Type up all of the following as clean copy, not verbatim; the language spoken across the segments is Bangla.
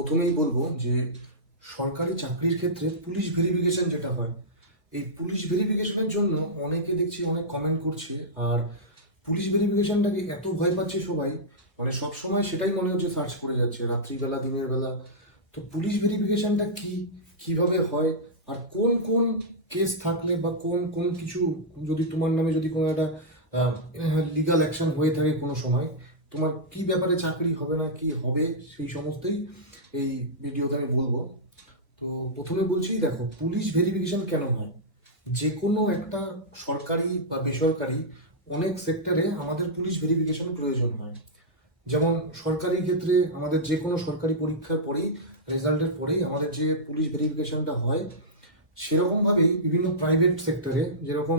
প্রথমেই বলবো যে সরকারি চাকরির ক্ষেত্রে পুলিশ ভেরিফিকেশন যেটা হয়, এই পুলিশ ভেরিফিকেশনের জন্য অনেকে দেখছি অনেক কমেন্ট করছে। আর পুলিশ ভেরিফিকেশনটাকে এত ভয় পাচ্ছে সবাই, মানে সব সময় সেটাই মনে হচ্ছে সার্চ করে যাচ্ছে রাত্রিবেলা দিনের বেলা। তো পুলিশ ভেরিফিকেশনটা কি, কিভাবে হয়, আর কোন কোন কেস থাকলে বা কোন কোন কিছু যদি তোমার নামে যদি কোনো একটা লিগাল অ্যাকশন হয়ে থাকে কোনো সময়, তোমার কি ব্যাপারে চাকরি হবে না কি হবে সেই সমস্তই এই ভিডিওতে আমি বলবো। তো প্রথমে বলছি, দেখো পুলিশ ভেরিফিকেশন কেন হয়। যে কোনো একটা সরকারি বা বেসরকারি অনেক সেক্টরে আমাদের পুলিশ ভেরিফিকেশন প্রয়োজন হয়। যেমন সরকারি ক্ষেত্রে আমাদের যে কোনো সরকারি পরীক্ষার পরেই, রেজাল্টের পরেই আমাদের যে পুলিশ ভেরিফিকেশনটা হয়, সেরকমভাবেই বিভিন্ন প্রাইভেট সেক্টরে, যেরকম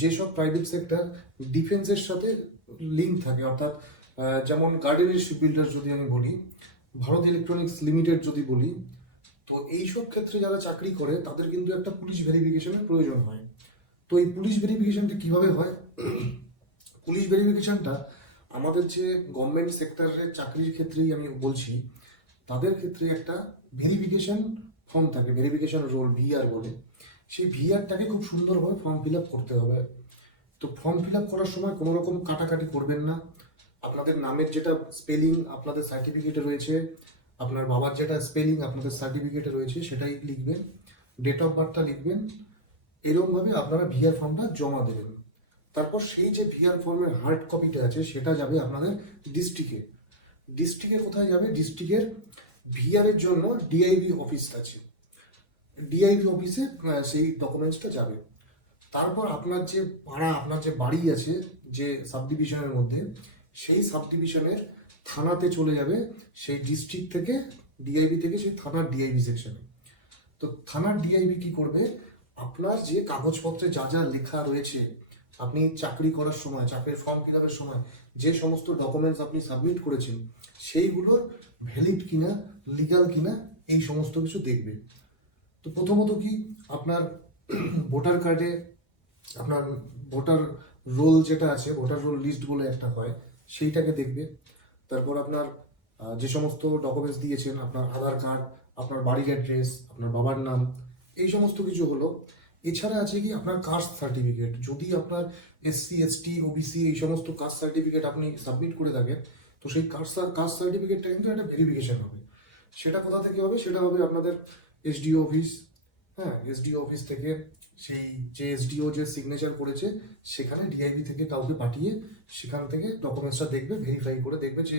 যেসব প্রাইভেট সেক্টর ডিফেন্সের সাথে লিঙ্ক থাকে, অর্থাৎ যেমন গার্ডেনের শিপবিল্ডার যদি আমি বলি, ভারত ইলেকট্রনিক্স লিমিটেড যদি বলি, তো এইসব ক্ষেত্রে যারা চাকরি করে তাদের কিন্তু একটা পুলিশ ভেরিফিকেশনের প্রয়োজন হয়। তো এই পুলিশ ভেরিফিকেশনটা কিভাবে হয়? পুলিশ ভেরিফিকেশনটা আমাদের যে গভর্নমেন্ট সেক্টরের চাকরির ক্ষেত্রেই আমি বলছি, তাদের ক্ষেত্রে একটা ভেরিফিকেশন ফর্ম থাকে, ভেরিফিকেশন রোল ভিআর বলে। সেই ভিআরটাকে খুব সুন্দরভাবে ফর্ম ফিল আপ করতে হবে। তো ফর্ম ফিল আপ করার সময় কোনো রকম কাটাকাটি করবেন না। আপনাদের নামের যেটা স্পেলিং আপনাদের সার্টিফিকেটে রয়েছে, আপনার বাবার যেটা স্পেলিং আপনাদের সার্টিফিকেটে রয়েছে সেটাই লিখবেন, ডেট অফ বার্থটা লিখবেন। এরকমভাবে আপনারা ভিআর ফর্মটা জমা দেবেন। তারপর সেই যে ভিআর ফর্মের হার্ড কপিটা আছে সেটা যাবে আপনাদের ডিস্ট্রিক্টে। ডিস্ট্রিক্টে কোথায় যাবে? ডিস্ট্রিক্টের ভিআর এর জন্য ডিআইবি অফিস আছে, ডিআইবি অফিসে সেই ডকুমেন্টসটা যাবে। তারপর আপনার যে পাড়া, আপনার যে বাড়ি আছে যে সাব ডিভিশনের মধ্যে, সেই সাব ডিভিশনের থানাতে চলে যাবে। সেই ডিস্ট্রিক্ট থেকে, ডিআইবি থেকে সেই থানার ডিআইবি সেকশনে। তো থানার ডিআইবি কি করবে? আপনার যে কাগজপত্রে যা যা লেখা রয়েছে, আপনি চাকরি করার সময়, চাকরির ফর্ম ফিল আপের সময় যে সমস্ত ডকুমেন্টস আপনি সাবমিট করেছেন, সেইগুলোর ভ্যালিড কিনা, লিগাল কিনা, এই সমস্ত কিছু দেখবে। তো প্রথমত কি, আপনার ভোটার কার্ডে আপনার ভোটার রোল যেটা আছে, ভোটার রোল লিস্ট বলে একটা হয়, সেইটাকে দেখবে। তারপর আপনার যে সমস্ত ডকুমেন্টস দিয়েছেন, আপনার আধার কার্ড, আপনার বাড়ির অ্যাড্রেস, আপনার বাবার নাম, এই সমস্ত কিছু হলো। এছাড়া আছে কি আপনার কাস্ট সার্টিফিকেট। যদি আপনার এসসি এসটি ওবিসি এই সমস্ত কাস্ট সার্টিফিকেট আপনি সাবমিট করে থাকেন, তো সেই কাস্ট সার্টিফিকেটটা কিন্তু একটা ভেরিফিকেশন হবে। সেটা কোথা থেকে হবে? সেটা হবে আপনাদের এসডিও অফিস। হ্যাঁ, এসডিও অফিস থেকে সেই যে এসডিও যে সিগনেচার করেছে, সেখানে ডিআইবি থেকে কাউকে পাঠিয়ে সেখান থেকে ডকুমেন্টসটা দেখবে, ভেরিফাই করে দেখবে যে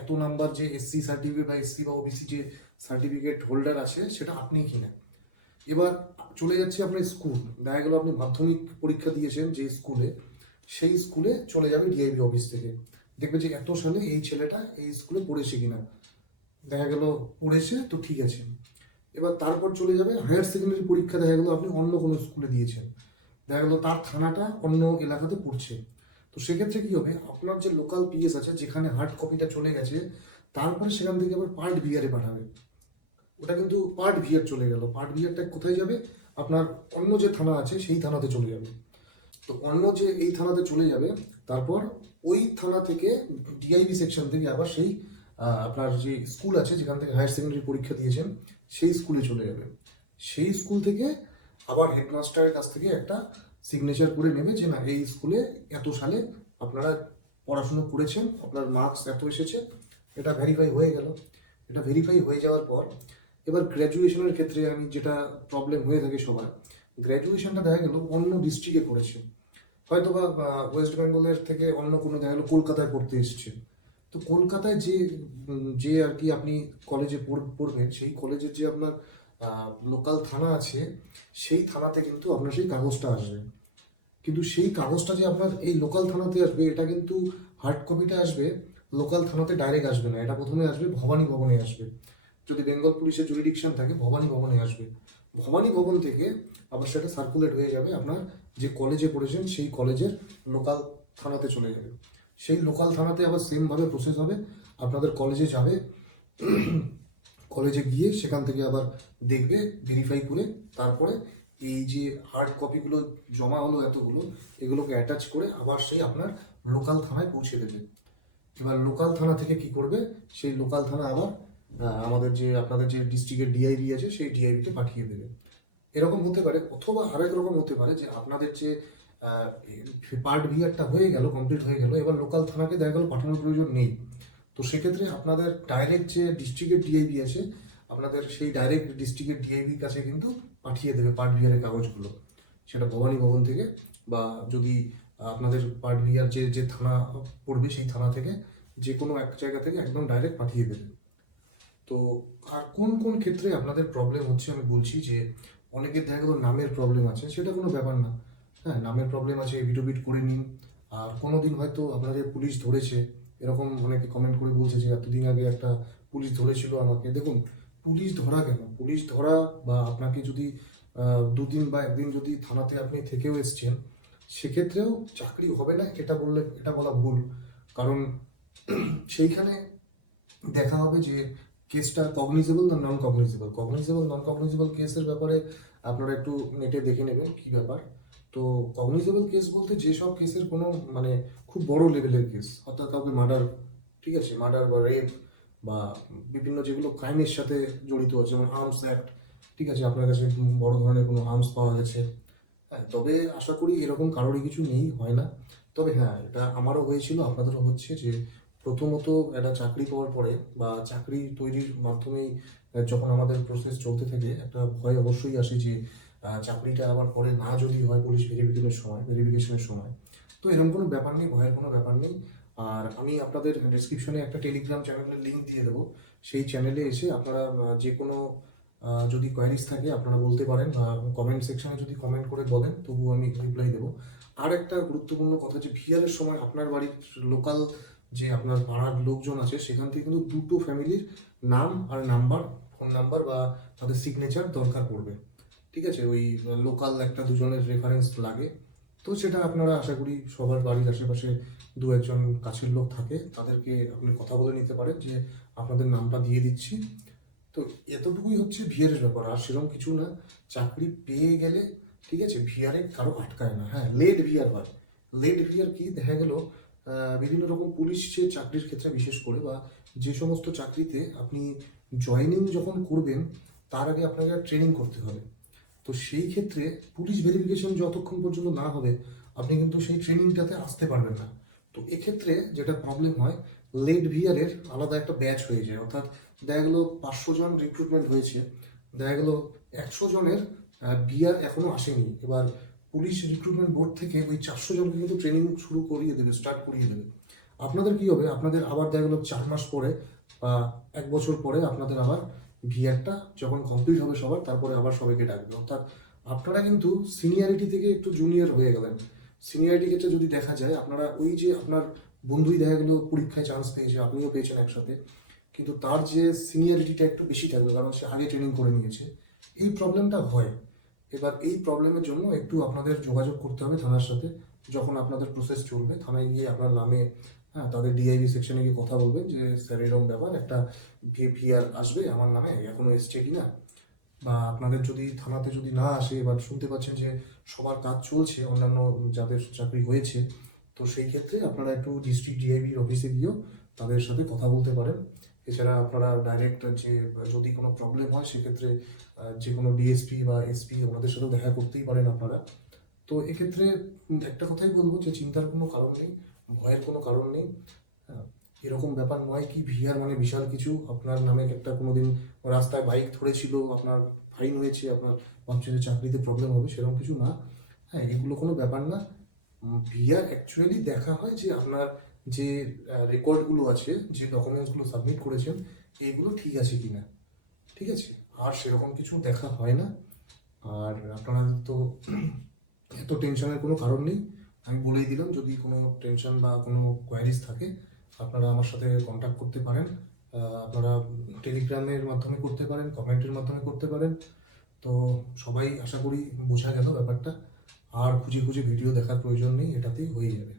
এত নাম্বার যে এসসি সার্টিফিকেট বা এসসি বা ওবিসি যে সার্টিফিকেট হোল্ডার আছে সেটা আপনি কিনা। এবার চলে যাচ্ছে আপনার স্কুল। দেখা গেল আপনি মাধ্যমিক পরীক্ষা দিয়েছেন যে স্কুলে, সেই স্কুলে চলে যাবে ডিআইবি অফিস থেকে, দেখবে যে এত সালে এই ছেলেটা এই স্কুলে পড়েছে কিনা। দেখা গেল পড়েছে, তো ঠিক আছে। এবার তারপর চলে যাবে হায়ার সেকেন্ডারি পরীক্ষা। দেখা গেলো আপনি অন্য কোনো স্কুলে দিয়েছেন, দেখা গেলো তার থানাটা অন্য এলাকাতে পড়ছে। তো সেক্ষেত্রে কি হবে? আপনার যে লোকাল পিএস আছে, যেখানে হার্ড কপিটা চলে গেছে, তারপরে সেখান থেকে আবার পার্ট ভিআরে পাঠাবে। ওটা কিন্তু পার্ট ভিআর চলে গেল। পার্ট ভিআরটা কোথায় যাবে? আপনার অন্য যে থানা আছে সেই থানাতে চলে যাবে। তো অন্য যে এই থানাতে চলে যাবে, তারপর ওই থানা থেকে ডিআইবি সেকশন থেকে আবার সেই আপনার যে স্কুল আছে যেখান থেকে হায়ার সেকেন্ডারি পরীক্ষা দিয়েছেন, সেই স্কুলে চলে যাবে। সেই স্কুল থেকে আবার হেডমাস্টারের কাছ থেকে একটা সিগনেচার করে নেবে যে না, এই স্কুলে এত সালে আপনারা পড়াশুনো করেছেন, আপনার মার্কস এত এসেছে। এটা ভেরিফাই হয়ে গেল। এটা ভেরিফাই হয়ে যাওয়ার পর এবার গ্র্যাজুয়েশনের ক্ষেত্রে আমি যেটা প্রবলেম হয়ে থাকে সবার, গ্র্যাজুয়েশনটা দেখা গেল অন্য ডিস্ট্রিক্টে করেছে, হয়তো বা ওয়েস্ট বেঙ্গলের থেকে অন্য কোনো, দেখা গেলো কলকাতায় পড়তে এসছে। তো কলকাতায় যে যে আর কি আপনি কলেজে পড়বেন, সেই কলেজের যে আপনার লোকাল থানা আছে, সেই থানাতে কিন্তু আপনার সেই কাগজটা আসবে। কিন্তু সেই কাগজটা যে আপনার এই লোকাল থানাতে আসবে, এটা কিন্তু হার্ড কপিটা আসবে লোকাল থানাতে ডাইরেক্ট আসবে না। এটা প্রথমে আসবে ভবানী ভবনে আসবে। যদি বেঙ্গল পুলিশের জুরিডিকশন থাকে, ভবানী ভবনে আসবে। ভবানী ভবন থেকে আবার সেটা সার্কুলেট হয়ে যাবে আপনার যে কলেজে পড়েছেন সেই কলেজের লোকাল থানাতে চলে যাবে। সেই লোকাল থানাতে আবার সেমভাবে প্রসেস হবে, আপনাদের কলেজে যাবে। কলেজে গিয়ে সেখান থেকে আবার দেখবে, ভেরিফাই করে তারপরে এই যে হার্ড কপিগুলো জমা হলো এতগুলো, এগুলোকে অ্যাটাচ করে আবার সেই আপনার লোকাল থানায় পৌঁছে দেবে। এবার লোকাল থানা থেকে কি করবে? সেই লোকাল থানা আবার আমাদের যে আপনাদের যে ডিস্ট্রিক্টের ডিআইবি আছে সেই ডিআইবিতে পাঠিয়ে দেবে। এরকম হতে পারে, অথবা আরেক রকম হতে পারে যে আপনাদের যে পার্ট ভিআরটা হয়ে গেল, কমপ্লিট হয়ে গেল, এবার লোকাল থানাকে দেখা গেল পাঠানোর প্রয়োজন নেই। তো সেক্ষেত্রে আপনাদের ডাইরেক্ট যে ডিস্ট্রিক্টের ডিআইবি আছে, আপনাদের সেই ডাইরেক্ট ডিস্ট্রিক্টের ডিআইবির কাছে কিন্তু পাঠিয়ে দেবে পার্ট ভিআরের কাগজগুলো, সেটা ভবানী ভবন থেকে, বা যদি আপনাদের পার্ট ভিআর যে যে থানা পড়বে সেই থানা থেকে, যে কোনো এক জায়গা থেকে একদম ডাইরেক্ট পাঠিয়ে দেবে। তো আর কোন কোন ক্ষেত্রে আপনাদের প্রবলেম হচ্ছে আমি বলছি, যে অনেকের দেখা গেলো নামের প্রবলেম আছে, সেটা কোনো ব্যাপার না। হ্যাঁ, নামের প্রবলেম আছে, এভিডোভিট করে নিন। আর কোনো দিন হয়তো আপনাদের পুলিশ ধরেছে, এরকম অনেকে কমেন্ট করে বলছে যে এতদিন আগে একটা পুলিশ ধরেছিল আমাকে। দেখুন, পুলিশ ধরা কেন, পুলিশ ধরা বা আপনাকে যদি দুদিন বা একদিন যদি থানাতে আপনি থেকেও এসছেন, সেক্ষেত্রেও চাকরি হবে না এটা বলা ভুল। কারণ সেইখানে দেখা হবে যে কেসটা কগনিজেবল না নন কগনিজেবল। কগনিজেবল নন কগনিজেবল কেসের ব্যাপারে আপনারা একটু নেটে দেখে নেবেন কি ব্যাপার। তো কগনিজেবল কেস বলতে যেসব কেসের কোনো মানে খুব বড় লেভেলের কেস, অর্থাৎ কাউকে মার্ডার, ঠিক আছে, মার্ডার বা রেপ বা বিভিন্ন যেগুলো ক্রাইমের সাথে জড়িত আছে, যেমন আর্মস অ্যাক্ট, ঠিক আছে, আপনার কাছে বড় ধরনের কোনো আর্মস পাওয়া গেছে। হ্যাঁ, তবে আশা করি এরকম কারোরই কিছু নেই, হয় না। তবে হ্যাঁ, এটা আমারও হয়েছিল, আপনাদেরও হচ্ছে, যে প্রথমত একটা চাকরি পাওয়ার পরে বা চাকরি তৈরির মাধ্যমেই যখন আমাদের প্রসেস চলতে থাকে, একটা ভয় অবশ্যই আসে যে চাকরিটা আবার পরে না যদি হয় পুলিশ ভেরিফিকেশনের সময়। তো এরকম কোনো ব্যাপার নেই, ভয়ের কোনো ব্যাপার নেই। আর আমি আপনাদের ডিসক্রিপশনে একটা টেলিগ্রাম চ্যানেলের লিঙ্ক দিয়ে দেবো, সেই চ্যানেলে এসে আপনারা যে কোনো যদি কোয়ারিজ থাকে আপনারা বলতে পারেন, বা কমেন্ট সেকশনে যদি কমেন্ট করে বলেন তবুও আমি রিপ্লাই দেবো। আর একটা গুরুত্বপূর্ণ কথা, যে ভিআরের সময় আপনার বাড়ির লোকাল যে আপনার পাড়ার লোকজন আছে, সেখান থেকে কিন্তু দুটো ফ্যামিলির নাম আর নাম্বার, ফোন নাম্বার বা তাদের সিগনেচার দরকার পড়বে, ঠিক আছে। ওই লোকাল একটা দুজনের রেফারেন্স লাগে। তো সেটা আপনারা আশা করি সবার বাড়ির আশেপাশে দু একজন কাছের লোক থাকে, তাদেরকে আপনি কথা বলে নিতে পারেন যে আপনাদের নামটা দিয়ে দিচ্ছি। তো এতটুকুই হচ্ছে ভিআরের ব্যাপার, আর সেরকম কিছু না। চাকরি পেয়ে গেলে, ঠিক আছে, ভিআরে কারো আটকায় না। হ্যাঁ, লেট ভিআর হয়। লেট ভিআর কি দেখা গেল, বিভিন্ন রকম পুলিশ যে চাকরির ক্ষেত্রে বিশেষ করে, বা যে সমস্ত চাকরিতে আপনি জয়েনিং যখন করবেন তার আগে আপনাকে ট্রেনিং করতে হবে। তো সেই ক্ষেত্রে পুলিশ ভেরিফিকেশন যতক্ষণ পর্যন্ত না হবে, আপনি কিন্তু সেই ট্রেনিংটাতে আসতে পারবেন না। তো এক্ষেত্রে যেটা প্রবলেম হয়, লেট ভিআরের আলাদা একটা ব্যাচ হয়ে যায়। অর্থাৎ দেখা গেলো 500 জন রিক্রুটমেন্ট হয়েছে, দেখা গেলো 100 জনের ভিআর এখনো আসেনি। এবার পুলিশ রিক্রুটমেন্ট বোর্ড থেকে ওই 400 জনকে কিন্তু ট্রেনিং শুরু করিয়ে দেবে, স্টার্ট করিয়ে দেবে। আপনাদের কি হবে, আপনাদের আবার দেখা গেলো 4 মাস পরে বা 1 বছর পরে আপনাদের আবার ভিআরটা যখন কমপ্লিট হবে সবার, তারপরে আবার সবাইকে ডাকবে। অর্থাৎ আপনারা কিন্তু সিনিয়রিটি থেকে একটু জুনিয়র হয়ে গেলেন। সিনিয়রিটি ক্ষেত্রে যদি দেখা যায়, আপনারা ওই যে আপনার বন্ধুই দেখা গেলো পরীক্ষায় চান্স পেয়েছে, আপনিও পেয়েছেন একসাথে, কিন্তু তার যে সিনিয়রিটিটা একটু বেশি থাকবে, কারণ সে আগে ট্রেনিং করে নিয়েছে। এই প্রবলেমটা হয়। এবার এই প্রবলেমের জন্য একটু আপনাদের যোগাযোগ করতে হবে থানার সাথে। যখন আপনাদের প্রসেস চলবে, থানায় গিয়ে আপনার নামে, হ্যাঁ, তাদের ডিআইবি সেকশনে গিয়ে কথা বলবেন যে স্যার এরকম ব্যাপার, একটা ভিআর আসবে আমার নামে, এখনো এসছে কিনা। বা আপনাদের যদি থানাতে যদি না আসে, এবার শুনতে পাচ্ছেন যে সবার কাজ চলছে, অন্যান্য যাদের চাকরি হয়েছে, তো সেই ক্ষেত্রে আপনারা একটু ডিস্ট্রিক্ট ডিআইবির অফিসে গিয়েও তাদের সাথে কথা বলতে পারেন। এছাড়া আপনারা ডাইরেক্ট যে যদি কোনো প্রবলেম হয়, সেক্ষেত্রে যে কোনো ডিএসপি বা এসপি ওনাদের সাথেও দেখা করতেই পারেন আপনারা। তো এক্ষেত্রে একটা কথাই বলবো, যে চিন্তার কোনো কারণ নেই, ভয়ের কোনো কারণ নেই। হ্যাঁ, এরকম ব্যাপার নয় কি ভিআর মানে বিশাল কিছু, আপনার নামে একটা কোনোদিন রাস্তায় বাইক ধরেছিল, আপনার ফাইন হয়েছে, আপনার ভাবছেন যে চাকরিতে প্রবলেম হবে, সেরকম কিছু না। হ্যাঁ, এগুলো কোনো ব্যাপার না। ভিআর অ্যাকচুয়ালি দেখা হয় যে আপনার যে রেকর্ডগুলো আছে, যে ডকুমেন্টসগুলো সাবমিট করেছেন, এইগুলো ঠিক আছে কিনা, ঠিক আছে। আর সেরকম কিছু দেখা হয় না। আর আপনারা তো এত টেনশনের কোনো কারণ নেই, আমি বলেই দিলাম। যদি কোনো টেনশন বা কোনো কোয়ারিজ থাকে, আপনারা আমার সাথে কন্ট্যাক্ট করতে পারেন। আপনারা টেলিগ্রামের মাধ্যমে করতে পারেন, কমেন্টের মাধ্যমে করতে পারেন। তো সবাই আশা করি বোঝা গেল ব্যাপারটা। আর খুঁজে খুঁজে ভিডিও দেখার প্রয়োজন নেই, এটাতেই হয়ে যাবে।